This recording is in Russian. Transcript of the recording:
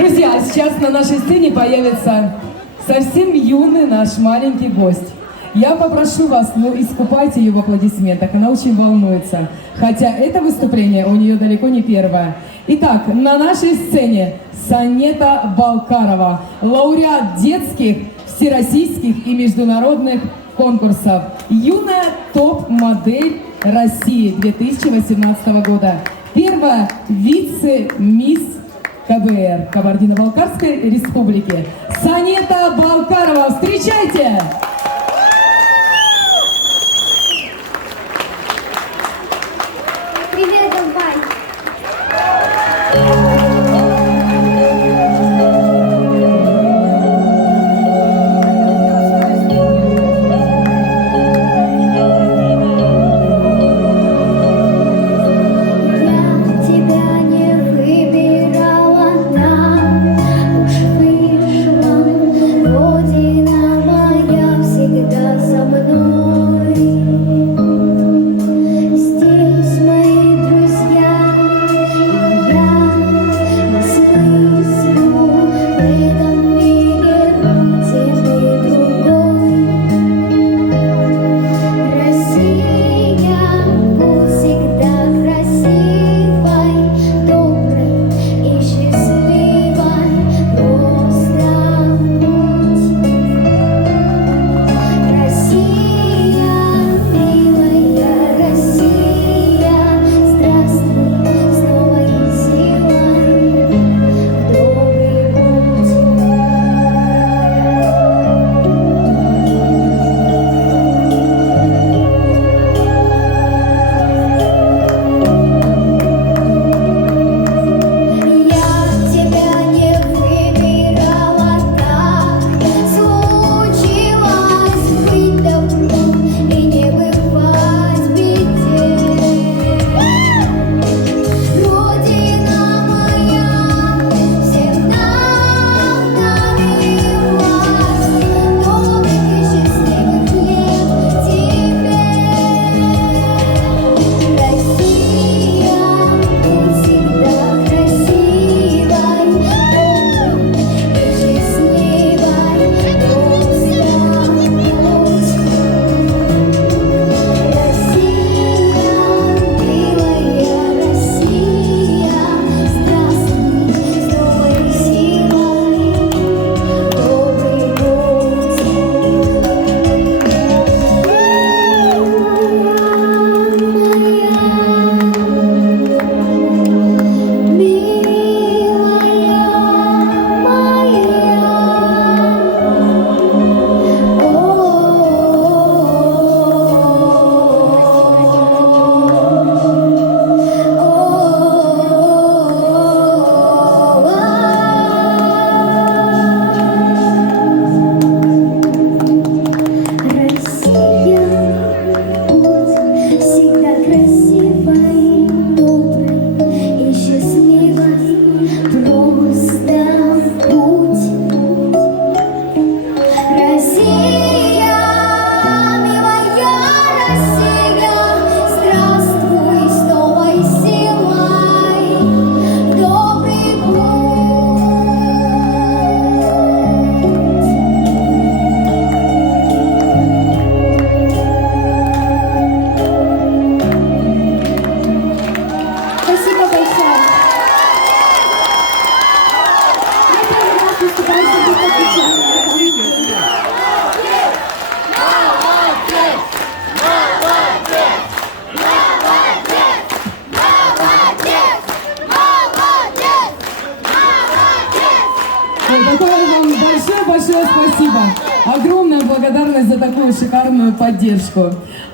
Друзья, сейчас на нашей сцене появится совсем юный наш маленький гость. Я попрошу вас, искупайте ее в аплодисментах, она очень волнуется. Хотя это выступление у нее далеко не первое. Итак, на нашей сцене Санета Балкарова, лауреат детских, всероссийских и международных конкурсов. Юная топ-модель России 2018 года. Первая вице-мисс КБР Кабардино-Балкарской республики. Санета Балкарова, встречайте! Привет, Дубай! Такое вам большое-большое спасибо. Огромная благодарность за такую шикарную поддержку.